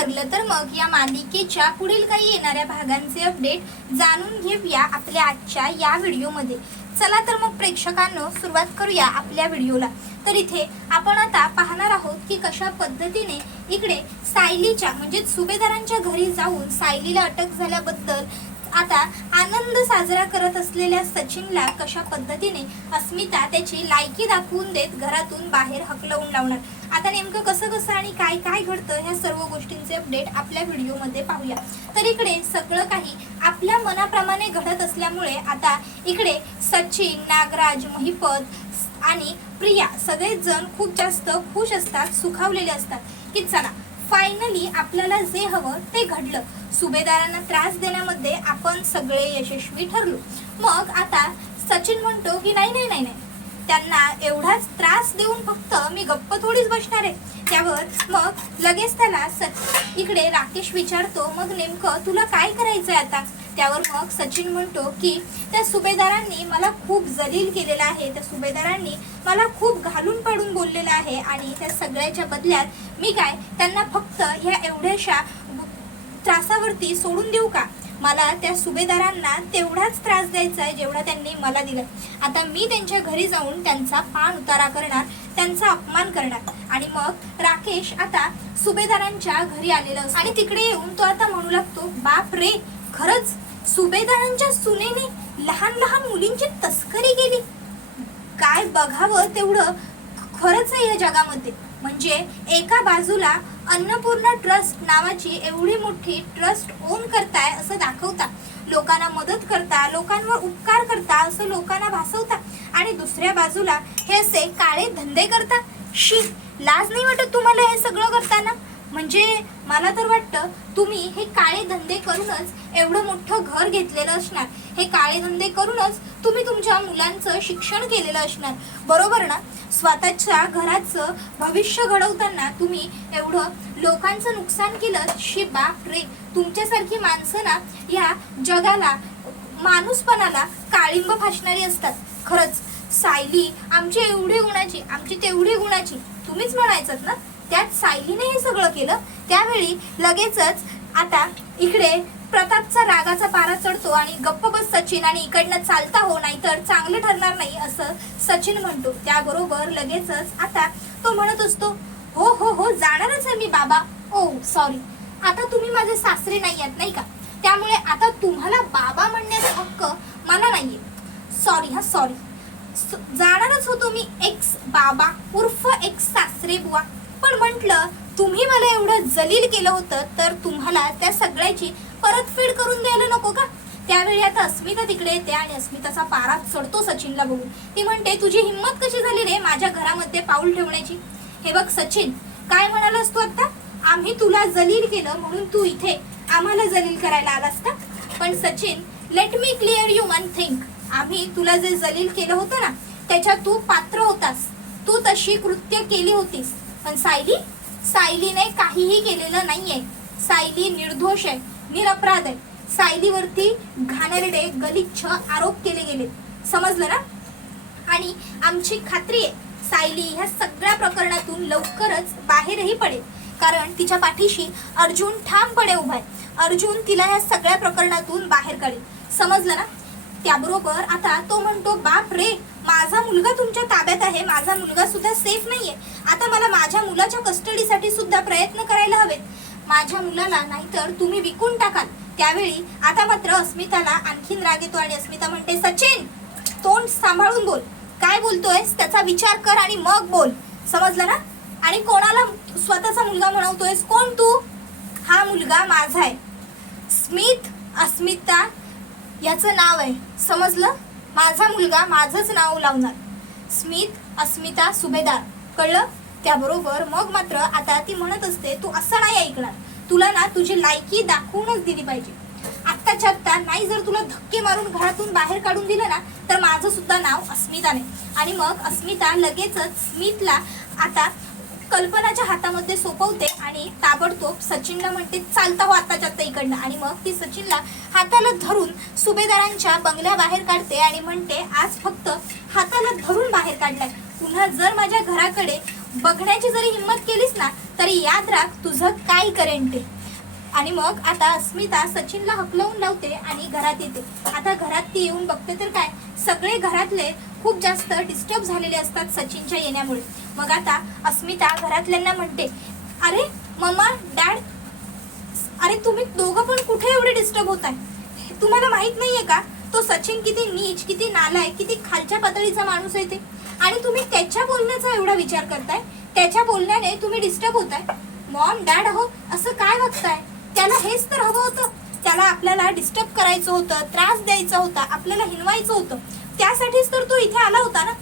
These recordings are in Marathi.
ठरलं तर मग या मालिकेच्या पुढील काही येणाऱ्या भागांचे अपडेट जाणून घेऊया आपल्या आजच्या या व्हिडिओमध्ये। चला तर मग प्रेक्षकांनो सुरुवात करूया आपल्या व्हिडिओला। तर इथे आपण आता पाहणार आहोत की कशा पद्धतीने इकडे सायलीच्या म्हणजे सुभेदारांच्या घरी जाऊन सायलीला अटक झाल्याबद्दल आता आनंद साजरा करत असलेल्या सचिनला कशा पद्धतीने अस्मिता त्याची लायकी दाखवून देत घरातून बाहेर हकलवून लावणार। आता नेमकं कसं कसं आणि काय काय घडतं ह्या सर्व गोष्टींचे अपडेट आपल्या व्हिडिओमध्ये पाहूया। तर इकडे सगळं काही आपल्या मनाप्रमाणे घडत असल्यामुळे आता इकडे सचिन, नागराज, महिपत आणि प्रिया सगळेच जण खूप जास्त खुश असतात, सुखावलेले असतात की चला फायनली आपल्याला जे हवं ते घडलं। सुभेदारांना त्रास देण्यामध्ये आपण सगळे यशस्वी ठरलो। मग आता सचिन म्हणतो की नाही नाही नाही नाही, त्यांना एवढाच त्रास देऊन फक्त मी गप्प थोडीच बसणार आहे। त्यावर मग लगेच त्याला इकडे राकेश विचारतो मग नेमकं तुला काय करायचंय आता। त्यावर मग सचिन म्हणतो की त्या सुभेदारांनी मला खूप जलील केलेलं आहे, त्या सुभेदारांनी मला खूप घालून पाडून बोललेलं आहे आणि त्या सगळ्याच्या बदल्यात मी काय त्यांना फक्त ह्या एवढ्याशा त्रासावरती सोडून देऊ का। मला त्या सुभेदारांना तेवढाच त्रास द्यायचा आहे जेवढा त्यांनी मला दिला। आता मी त्यांच्या घरी जाऊन त्यांचा पाण उतारा करणार, त्यांचा अपमान करणार। आणि मग राकेश आता सुभेदारांच्या घरी आलेला असतो आणि तिकडे येऊन तो आता म्हणू लागतो बाप रे, खरंच सुभेदारांच्या सुनेने लहान लहान मुलींची तस्करी केली। काय बघावं तेवढं खरंच आहे या जगामध्ये। म्हणजे एका बाजूला अन्नपूर्णा ट्रस्ट नावाची एवढी मोठी ट्रस्ट ओन करताय असं दाखवता, लोकांना मदत करता, लोकांवर उपकार करता असं लोकांना भासवता, आणि दुसऱ्या बाजूला हे असे काळे धंदे करता। शी, लाज नाही वाटत तुम्हाला हे सगळं करताना? म्हणजे मला तर वाटतं तुम्ही हे काळे धंदे करूनच एवढं मोठं घर घेतलेलं असणार, हे काळे धंदे करूनच तुम्ही तुमच्या मुलांचं शिक्षण केलेलं असणार, बरोबर ना? स्वतःच्या घराचं भविष्य घडवताना तुम्ही एवढं लोकांचं नुकसान केलं। शी बाप रे, तुमच्यासारखी माणसं ना या जगाला, माणूसपणाला काळिंब फासणारी असतात। खरंच सायली आमची एवढी गुणाची, आमची तेवढी गुणाची, तुम्हीच म्हणायचं ना। त्यात सायलीने हे सगळं केलं। त्यावेळी लगेचच आता इकडे प्रतापचा रागाचा पारा चढतो आणि गप्प बस सचिन आणि इकडनं चालता हो, नाहीतर चांगलं ठरणार नाही असं सचिन म्हणतो। त्याबरोबर लगेचच आता तो म्हणत असतो हो हो हो जाणारच आहे मी बाबा। ओ सॉरी, आता तुम्ही माझे सासरे नाही आहात नाही का, त्यामुळे आता तुम्हाला बाबा म्हणण्याचा हक्क मला नाहीये। सॉरी हा सॉरी, जाणारच होतो मी एक्स बाबा उर्फ एक्स सासरे बुवा, पण म्हटलं तुम्ही मला एवढं जलील केलं होतं तर तुम्हाला त्या सगळ्याची परतफेड करून द्यायला नको का। त्यावेळी आता अस्मिता तिकडे येते आणि अस्मिताचा पारा चढतो सचिनला बघून। ती म्हणते तुझी हिंमत कशी झाली रे माझ्या घरामध्ये पाऊल ठेवण्याची। हे बघ सचिन, काय म्हणालास तू आता, आम्ही तुला जलील केलं म्हणून तू इथे आम्हाला जलील करायला आलास का? पण Sachin, let me clear you one thing, आम्ही तुला जे जलील केलं होतं ना त्याच्यात तू पात्र होतास, तू तशी कृत्य केली होतीस। पण सायलीने काहीही केलेलं नाहीये। सायली निर्दोष आहे, निरपराध आहे। सायलीवरती घाणेरडे गलिच्छ आरोप केले गेले, समजलं ना? आणि आमची खात्री आहे सायली ह्या सगळ्या प्रकरणातून लवकरच बाहेरही पडेल, कारण तिच्या पाठीशी अर्जुन ठामपणे उभा आहे। अर्जुन तिला ह्या सगळ्या प्रकरणातून बाहेर काढेल, समजलं ना? त्याबरोबर आता तो म्हणतो बाप रे, माझा मुलगा तुमच्या ताब्यात आहे, माझा मुलगा सुद्धा सेफ नाहीये। आता मला माझ्या मुलाच्या कस्टडीसाठी सुद्धा प्रयत्न करायला हवेत, माझ्या मुलाला नाहीतर तुम्ही विकून टाकाल। त्यावेळी आता मात्र अस्मिताला आणखीन राग येतो आणि अस्मिता म्हणते सचिन, तोंड सांभाळून बोल, काय बोलतोयस त्याचा विचार कर आणि मग बोल, समजलं ना? आणि कोणाला स्वतःचा मुलगा म्हणवतोयस, कोण तू? हा मुलगा माझा आहे, स्मित अस्मिता याचं नाव आहे, समजलं? माझा मुलगा माझंच नाव लावणार, स्मित अस्मिता सुभेदार, कळलं? त्याबरोबर मग मात्र आता ती म्हणत असते तू असं नाही ऐकणार, तुला ना तुझी लायकी दाखवूनच दिली पाहिजे। आत्ताच्या आत्ता नाही जर तुला धक्के मारून घरातून बाहेर काढून दिलं ना तर माझं सुद्धा नाव अस्मिता नाही। आणि मग अस्मिता लगेचच स्मितला आता कल्पनाच्या हातामध्ये सोपवते आणि ताबडतोब सचिनला म्हणते चालता हो आत्ताच्या आत्ता इकडनं। आणि मग ती सचिनला हाताला धरून सुभेदारांच्या बंगल्याबाहेर काढते आणि म्हणते आज फक्त हाताला धरून बाहेर काढलाय, पुन्हा जर माझ्या घराकडे बघण्याची जरी हिम्मत केलीस ना तरी याद राख तुझं काय करेन ते. आणि मग आता अस्मिता सचिनला हकलवून लावते आणि घरात येते. आता घरात ती येऊन बघते तर काय, सगळे घरातले खूप जास्त डिस्टर्ब झालेले असतात सचिनच्या येण्यामुळे. मग आता अस्मिता घरातल्यांना म्हणते, अरे मम्मा डॅड, अरे तुम्ही दोघं पण कुठे एवढे डिस्टर्ब होताय? तुम्हाला माहित नाहीये का तो सचिन किती नीच, किती नालायक, किती खालच्या पातळीचा माणूस आहे ते, आणि तुम्ही त्याच्या बोलण्याचा एवढा विचार करताय, त्याच्या बोलण्याने तुम्ही डिस्टर्ब होताय. मॉम डॅड हो असं काय बघताय? त्याला हेच तर हवं होतं, त्याला आपल्याला डिस्टर्ब करायचं होतं, त्रास द्यायचा होता, आपल्याला हिनवायचं होतं, त्यासाठीच तर तो इथे आला होता ना.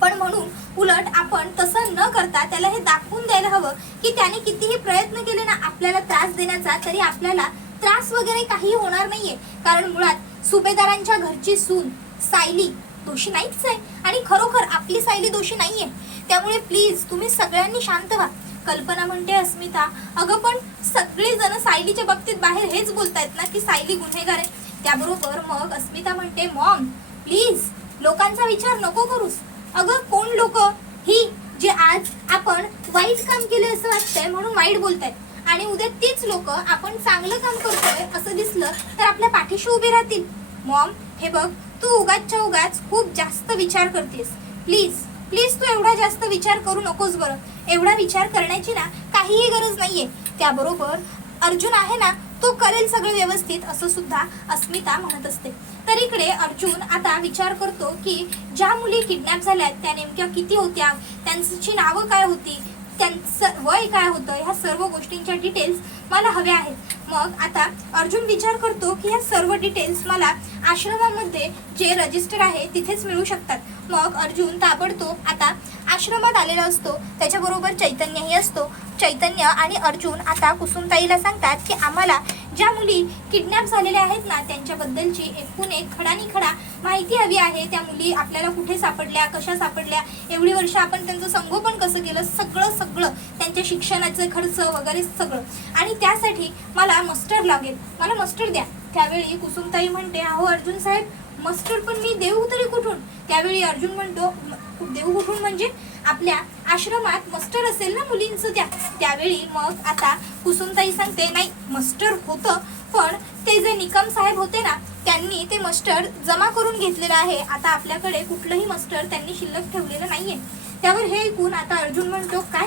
पण म्हणून उलट आपण तसं न करता त्याला हे दाखवून द्यायला हवं की त्याने कितीही प्रयत्न केले ना आपल्याला त्रास देण्याचा, तरी आपल्याला त्रास वगैरे काही होणार नाहीये. कारण मुळात सुभेदारांच्या घरची सून सायली दोषी नाहीच आहे, आणि खरोखर आपली सायली दोषी नाहीये. त्यामुळे प्लीज तुम्ही सगळ्यांनी शांत व्हा. कल्पना म्हणते, अस्मिता अगं पण सगळे जण सायलीच्या बाबतीत बाहेर हेच बोलतायत ना की सायली गुन्हेगार आहे. त्याबरोबर मग अस्मिता म्हणते, मॉम प्लीज लोकांचा विचार नको करूस. अगं कोण लोक? ही जे आज आपण वाईट काम केले असं वाटतंय म्हणून वाईट बोलतायत, आणि उद्या तीच लोक आपण चांगलं काम करतोय असं दिसलं तर आपल्या पाठीशी उभे राहतील. मॉम हे बघ, तू उगाचच्या उगाच खूप जास्त विचार करतेस. प्लीज प्लीज तू एवढा जास्त विचार करू नकोस बरं. एवढा विचार करण्याची ना काहीही गरज नाहीये. त्याबरोबर अर्जुन आहे ना, तो करेल सगळं व्यवस्थित असं सुद्धा अस्मिता म्हणत असते. तर इकडे अर्जुन आता विचार करतो की ज्या मुली किडनॅप झाल्यात त्या नेमक्या किती होत्या, त्यांची नावं काय होती, त्यांचं वय काय होतं, ह्या सर्व गोष्टींच्या डिटेल्स मला हव्या आहेत. मग आता अर्जुन विचार करतो की ह्या सर्व डिटेल्स मला आश्रमामध्ये जे रजिस्टर आहे तिथेच मिळू शकतात. मग अर्जुन ताबडतोब आता आश्रमात आलेला असतो, त्याच्याबरोबर चैतन्यही असतो. चैतन्य आणि अर्जुन आता कुसुमताईला सांगतात की आम्हाला ज्या मुली किडनॅप झालेल्या आहेत ना त्यांच्याबद्दलची एकूण एक खडानिखडा माहिती हवी आहे. त्या मुली आपल्याला कुठे सापडल्या, कशा सापडल्या, एवढी वर्ष आपण त्यांचं संगोपन कसं केलं, सगळं सगळं त्यांच्या शिक्षणाचे खर्च वगैरे सगळं. आणि त्यासाठी मला मस्टर लागेल, मला मस्टर द्या. त्यावेळी कुसुमताई म्हणते, अहो अर्जुन साहेब मस्टर्ड पण मी देऊ तरी कुठून? त्यावेळी अर्जुन म्हणतो, देऊ कुठून म्हणजे आपल्या आश्रमात मस्टर असेल ना मुलींचं त्या. त्यावेळी मग आता कुसुमताई सांगते, नाही मस्टर होतं पण ते जे निकम साहेब होते ना त्यांनी ते मस्टर जमा करून घेतलेलं आहे. आता आपल्याकडे कुठलंही मस्टर त्यांनी शिल्लक ठेवलेलं नाहीये. त्यावर हे ऐकून आता अर्जुन म्हणतो, काय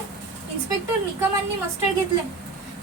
इन्स्पेक्टर निकमांनी मस्टर घेतलंय?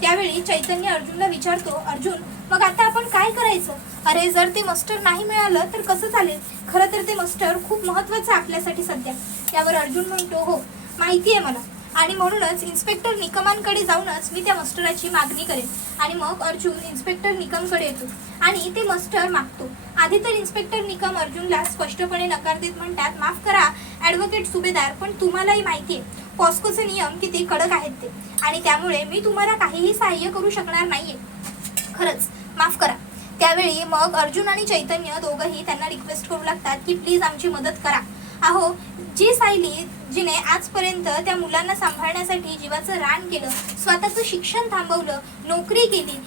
त्यावेळी चैतन्य अर्जुनला विचारतो, अर्जुन मग आता आपण काय करायचं? अरे जर ते मस्टर नाही मिळालं तर कसं चालेल? खरं तर ते मस्टर खूप महत्त्वाचं आहे आपल्यासाठी सध्या. त्यावर अर्जुन म्हणतो, हो माहिती आहे मला, आणि म्हणूनच इन्स्पेक्टर निकमांकडे जाऊनच मी त्या मस्टराची मागणी करेन. आणि मग अर्जुन इन्स्पेक्टर निकमकडे येतो आणि ते मस्टर मागतो. आधी तर इन्स्पेक्टर निकम अर्जुनला स्पष्टपणे नकार देत म्हणतात, माफ करा ॲडव्होकेट सुभेदार, पण तुम्हालाही माहिती आहे पॉस्कोचे नियम किती कडक आहेत ते, आणि त्यामुळे मी तुम्हाला काहीही सहाय्य करू शकणार नाहीये, खरंच माफ करा. त्यावेळी मग अर्जुन आणि चैतन्य दोघंही त्यांना रिक्वेस्ट करू लागतात की प्लीज आमची मदत करा. अहो जी सायली जिने आजपर्यंत त्या मुलांना सांभाळण्यासाठी जीवाचं रान केलं, स्वतःचं शिक्षण थांबवलं, नोकरी केली,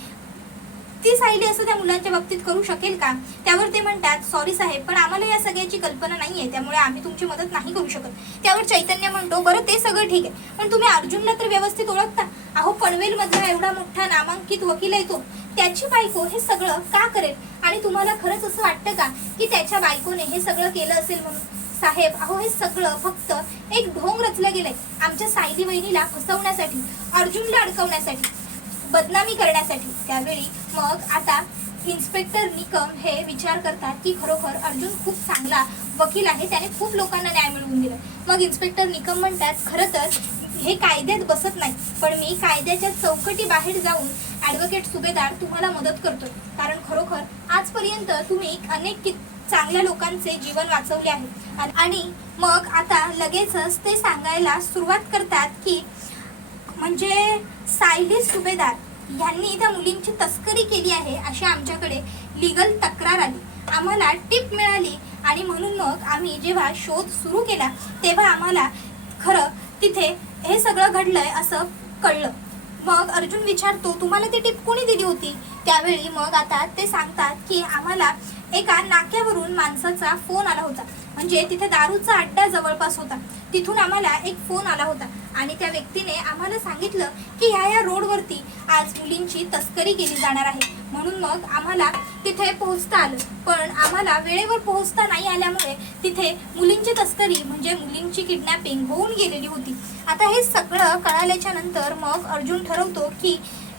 ती सायली असं त्या मुलांच्या बाबतीत करू शकेल का? त्यावर ते म्हणतात, सॉरी साहेब पण आम्हाला या सगळ्याची कल्पना नाहीये, त्यामुळे आम्ही तुमची मदत नाही करू शकत. त्यावर चैतन्य म्हणतो, बरं ते सगळं ठीक आहे, पण तुम्ही अर्जुनला तर व्यवस्थित ओळखता. अहो पनवेलमधला एवढा मोठा नामांकित वकील आहे तो, त्याची बायको हे सगळं का करेल? आणि तुम्हाला खरंच असं वाटतं का की त्याच्या बायकोने हे सगळं केलं असेल म्हणून? साहेब अहो हे सगळं फक्त एक ढोंग रचलं गेलंय आमच्या सायली वहिनीला फसवण्यासाठी, अर्जुनला अडकवण्यासाठी, बदनामी करण्यासाठी. त्यावेळी मग आता इन्स्पेक्टर निकम हे विचार करतात की खरोखर अर्जुन खूप चांगला वकील आहे, त्याने खूप लोकांना न्याय मिळवून दिला. मग इन्स्पेक्टर निकम म्हणतात, खरं तर हे कायद्यात बसत नाही, पण मी कायद्याच्या चौकटी बाहेर जाऊन ॲडव्होकेट सुभेदार तुम्हाला मदत करतो, कारण खरोखर आजपर्यंत तुम्ही अनेक चांगल्या लोकांचे जीवन वाचवले आहे. आणि मग आता लगेचच ते सांगायला सुरुवात करतात की म्हणजे सायली सुभेदार यांनी त्या मुलींची तस्करी केली आहे अशी आमच्याकडे लीगल तक्रार आली, आम्हाला टिप मिळाली, आणि म्हणून मग आम्ही जेव्हा शोध सुरू केला तेव्हा आम्हाला खरं तिथे हे सगळं घडलंय असं कळलं. मग अर्जुन विचारतो, तुम्हाला ती टिप कोणी दिली होती? त्यावेळी मग आता ते सांगतात की आम्हाला एका नाक्यावरून माणसाचा फोन आला होता, म्हणजे तिथे दारूचा अड्डा जवळपास होता, तिथून आम्हाला एक फोन आला होता आणि त्या व्यक्तीने आम्हाला सांगितलं की ह्या रोडवरती आज मुलींची तस्करी केली जाणार आहे, म्हणून मग आम्हाला तिथे पोहोचता आलं. पण आम्हाला वेळेवर पोहोचता नाही आल्यामुळे तिथे मुलींची तस्करी म्हणजे मुलींची किडनॅपिंग होऊन गेलेली होती. आता हे सगळं कळाल्याच्या नंतर मग अर्जुन ठरवतो की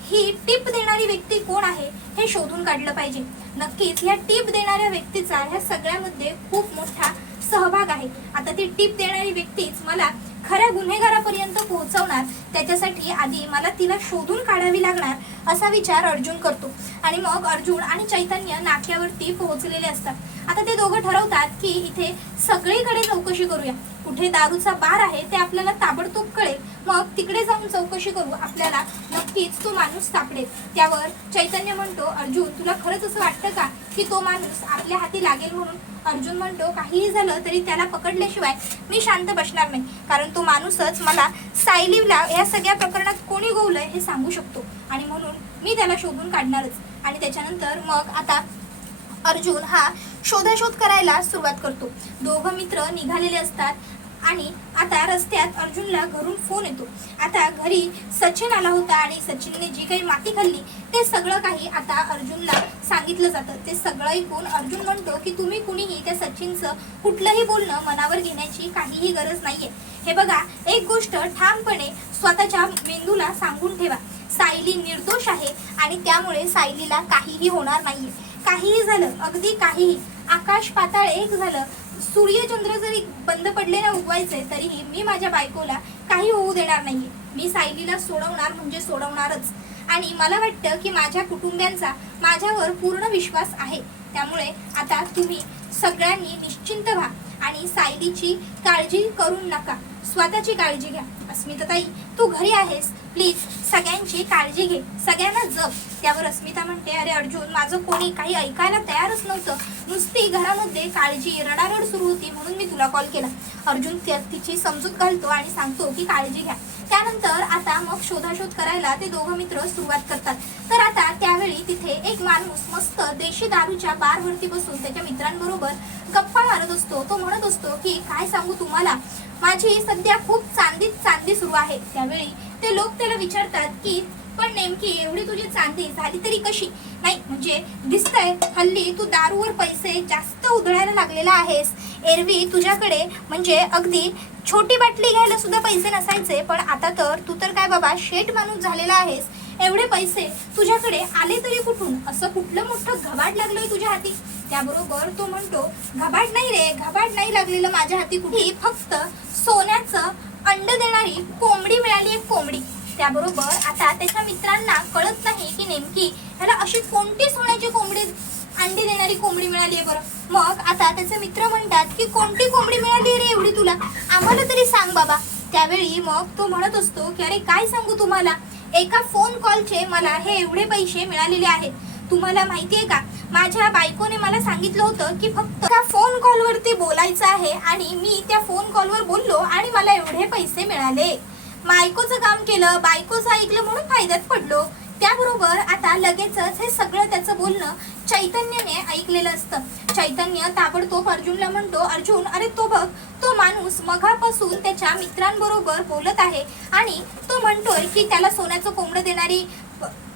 ही टिप देणारी व्यक्ती कोण आहे हे शोधून काढलं पाहिजे. नक्कीच या टिप देणाऱ्या व्यक्तीचा ह्या सगळ्यामध्ये खूप मोठा सहभाग आहे. आता ती टिप देणारी व्यक्तीच मला खऱ्या गुन्हेगारापर्यंत पोहोचवणार, त्याच्यासाठी आधी मला तिला शोधून काढावी लागणार असा विचार अर्जुन करतो. आणि मग अर्जुन आणि चैतन्य नाक्यावरती पोहोचलेले असतात. आता ते दोघं ठरवतात की इथे सगळीकडे चौकशी करूया, कुठे दारूचा बार आहे ते आपल्याला ताबडतोब कळेल, मग तिकडे जाऊन चौकशी करू, आपल्याला नक्कीच तो माणूस सापडेल. त्यावर चैतन्य म्हणतो, अर्जुन तुला खरंच असं वाटतं का की तो माणूस आपल्या हाती लागेल म्हणून? अर्जुन म्हणतो, काहीही झालं तरी त्याला पकडल्याशिवाय मी शांत बसणार नाही, कारण तो माणूसच मला सायलीला या सगळ्या प्रकरणात कोणी गोवलंय हे सांगू शकतो आणि म्हणून मी त्याला शोधून काढणारच. आणि त्याच्यानंतर मग आता अर्जुन हा शोधाशोध करायला सुरुवात करतो. दोघं मित्र निघालेले असतात आणि आता रस्त्यात अर्जुनला घरून फोन येतो. आता घरी सचिन आला होता आणि सचिनने जी काही माती खाल्ली ते सगळं काही आता अर्जुनला सांगितलं जातं. ते सगळं ऐकून अर्जुन म्हणतो की तुम्ही कुणीही त्या सचिनचं कुठलंही बोलणं मनावर घेण्याची काहीही गरज नाहीये. हे बघा, एक गोष्ट ठामपणे स्वतःच्या मेंदूला सांगून ठेवा, सायली निर्दोष आहे आणि त्यामुळे सायलीला काहीही होणार नाहीये. काहीही झालं, अगदी काहीही, आकाश पाताळ एक झालं, सूर्यचंद्र जरी बंद पडले ना उगवायचे, तरीही मी माझ्या बायकोला काही होऊ देणार नाहीये. मी सायलीला सोडवणार म्हणजे सोडवणारच. आणि मला वाटतं की माझ्या कुटुंबियांचा माझ्यावर पूर्ण विश्वास आहे. त्यामुळे आता तुम्ही सगळ्यांनी निश्चिंत व्हा आणि सायलीची काळजी करू नका, स्वतःची काळजी घ्या. अस्मिताताई तू घरी आहेस, प्लीज सगळ्यांची काळजी घे, सगळ्यांना जप. त्यावर अस्मिता म्हणते, अरे अर्जुन माझं कोणी काही ऐकायला तयारच नव्हतं, नुसती घरामध्ये काळजी रडारड सुरू होती म्हणून मी तुला कॉल केला. अर्जुन तिची समजूत घालतो आणि सांगतो की काळजी घ्या. त्यानंतर आता मग शोधाशोध करायला ते दोघं मित्र सुरुवात करतात. तर आता त्यावेळी तिथे एक माणूस मस्त देशी दारूच्या बारवरती बसून त्याच्या मित्रांबरोबर गप्पा मारत असतो. तो म्हणत असतो की काय सांगू तुम्हाला, माझी सध्या खूप चांदी सुरू आहे. त्यावेळी ते लोक त्याला विचारतात की पण नेमकी एवढी तुझी चांदी झाली तरी कशी? नाही म्हणजे दिसतंय हल्ली तू दारूवर पैसे जास्त उधळायला लागलेला आहेस. एरवी तुझ्याकडे म्हणजे अगदी छोटी बाटली घ्यायला सुद्धा पैसे नसायचे, पण आता तर तू तर काय बाबा शेठ माणूस झालेला आहेस. एवढे पैसे तुझ्याकडे आले तरी कुठून? असं कुठलं मोठं घबाड लागलंय तुझ्या हाती? त्याबरोबर तो म्हणतो, घबाड नाही रे, घबाड नाही लागलेलं माझ्या हाती कुठे, फक्त सोन्याचं अंड देणारी कोंबडी मिळाली, एक कोंबडी. त्याबरोबर आता त्याच्या मित्रांना कळत नाही की नेमकी ह्याला अशी कोणती सोन्याची कोंबडी अंडी देणारी कोंबडी मिळाली आहे बरं. मग आता त्याचे मित्र म्हणतात की कोणती कोंबडी मिळाली रे एवढी तुला, आम्हाला तरी सांग बाबा. त्यावेळी मग तो म्हणत असतो की अरे काय सांगू तुम्हाला, एका फोन कॉलचे मला हे एवढे पैसे मिळालेले आहेत. तुम्हाला माहितीये का, माझ्या बायकोने मला सांगितलं होतं की फक्त त्या फोन कॉलवरती बोलायचं आहे आणि मी त्या फोन कॉलवर बोललो आणि मला एवढे पैसे मिळाले. बायकोचं काम केलं, बायकोचं ऐकलं म्हणून फायद्यात पडलो. त्याबरोबर आता लगेचच हे सगळं त्याचं बोलणं चैतन्यने ऐकलेलं असतं. चैतन्य ताबडतोब अर्जुनला म्हणतो, अर्जुन अरे तो बघ, तो माणूस मगापासून त्याच्या मित्रांबरोबर बोलत आहे आणि तो म्हणतोय की त्याला सोन्याचं कोंबडं देणारी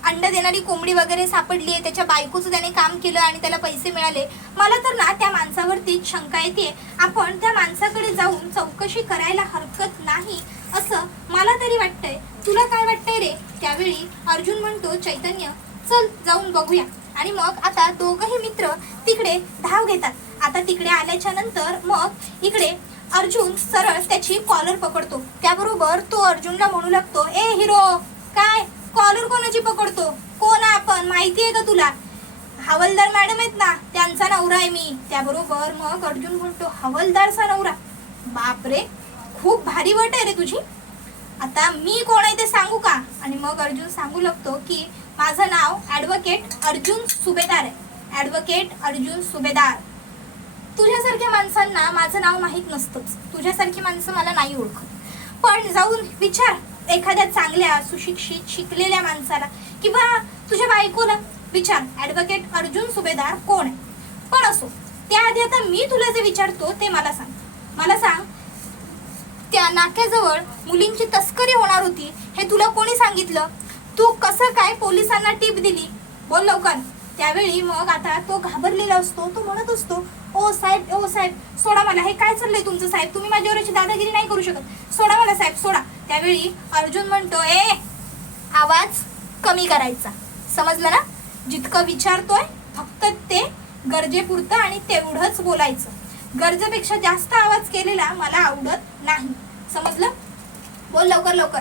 अंड देणारी कोंबडी वगैरे सापडली आहे, त्याच्या बायकोचं त्याने काम केलं आणि त्याला पैसे मिळाले. मला तर ना त्या माणसावरती शंका येते, आपण त्या माणसाकडे जाऊन चौकशी करायला हरकत नाही असं मला तरी वाटतंय. तुला काय वाटतंय रे? त्यावेळी अर्जुन म्हणतो, चैतन्य चल जाऊन बघूया. आणि मग आता दोघंही मित्र तिकडे धाव घेतात. आता तिकडे आल्याच्या नंतर मग इकडे अर्जुन सरळ त्याची कॉलर पकडतो. त्याबरोबर तो अर्जुनला म्हणू लागतो, ए हिरो, काय कॉलर कोणाची पकडतो? कोण आपण माहिती आहे का तुला? हवालदार मॅडम आहेत ना, त्यांचा नवरा आहे मी. त्याबरोबर मग अर्जुन म्हणतो, हवालदारचा नवरा? बापरे, खूप भारी वट आहे रे तुझी. आता मी कोण आहे ते सांगू का? आणि मग अर्जुन सांगू लागतो की माझं नाव ॲडव्होकेट अर्जुन सुभेदार आहे, ॲडव्होकेट अर्जुन सुभेदार. तुझ्यासारख्या माणसांना माझं नाव माहीत नसतंच, तुझ्यासारखी माणसं मला नाही ओळखत. पण जाऊन विचार एखाद्या चांगल्या सुशिक्षित शिकलेल्या माणसाला किंवा तुझ्या बायकोला विचार, ॲडव्होकेट अर्जुन सुभेदार कोण आहे. पण असो, त्याआधी आता मी तुला जे विचारतो ते मला सांग. मला सांग, त्या नाक्याजवळ मुलींची तस्करी होणार होती हे तुला कोणी सांगितलं? तू कसं काय पोलिसांना टीप दिली? बोल लवकर. त्यावेळी मग आता तो घाबरलेला असतो. तो म्हणत असतो, ओ साहेब सोडा मला, हे काय चाललंय तुमचं साहेब? तुम्ही माझ्यावर अशी दादागिरी नाही करू शकत, सोडा मला साहेब, सोडा. त्यावेळी अर्जुन म्हणतो, आवाज कमी करायचा, समजलं ना? जितकं विचारतोय फक्त ते गरजेपुरतं आणि तेवढंच बोलायचं. गरजेपेक्षा जास्त आवाज केलेला मला आवडत नाही, समजलं? बोल लवकर लवकर.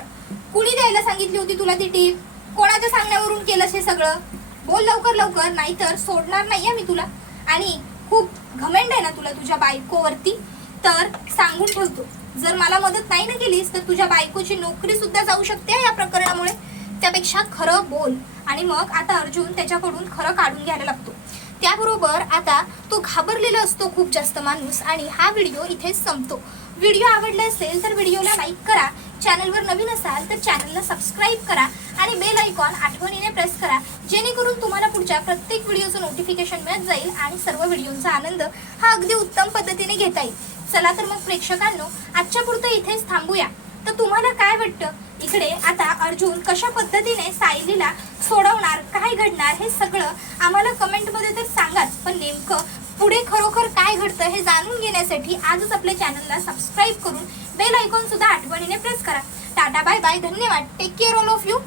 कुणी द्यायला सांगितली होती तुला ती टीप? कोणाच्या सांगण्यावरून केलंस हे सगळं? बोल लवकर लवकर, नाहीतर सोडणार नाहीये मी तुला. आणि खूप घमेंड आहे ना तुला तुझ्या बायकोवरती, तर सांगून ठेवतो, जर मला मदत नाही ना केलीस तर तुझ्या बायकोची नोकरी सुद्धा जाऊ शकते या प्रकरणामुळे. त्यापेक्षा खरं बोल. आणि मग आता अर्जुन त्याच्याकडून खरं काढून घ्यायला लागतो. त्याबरोबर आता तो घाबरलेला असतो खूप जास्त माणूस. आणि हा व्हिडिओ इथेच संपतो. व्हिडिओ आवडला असेल तर व्हिडिओला लाईक करा, चॅनलवर नवीन असाल तर चॅनलला सबस्क्राईब करा आणि बेल आयकॉन आठवणीने प्रेस करा, जेणेकरून तुम्हाला पुढच्या प्रत्येक व्हिडिओचं नोटिफिकेशन मिळत जाईल आणि सर्व व्हिडिओचा आनंद हा अगदी उत्तम पद्धतीने घेता येईल. चला तर मग प्रेक्षकांनो, आजच्या पुरतं इथेच थांबूया. तर तुम्हाला काय वाटतं, इकडे आता अर्जुन कशा पद्धतीने सायलीला सोडवणार, काय घडणार, हे सगळं आम्हाला कमेंटमध्ये तर सांगाच. पण नेमकं पुढे खरोखर काय घडतं हे जाणून घेण्यासाठी आजच आपल्या चॅनलला सबस्क्राईब करून बेल आयकॉन सुद्धा आठवणीने प्रेस करा. टाटा बाय बाय, धन्यवाद. Take care all of you.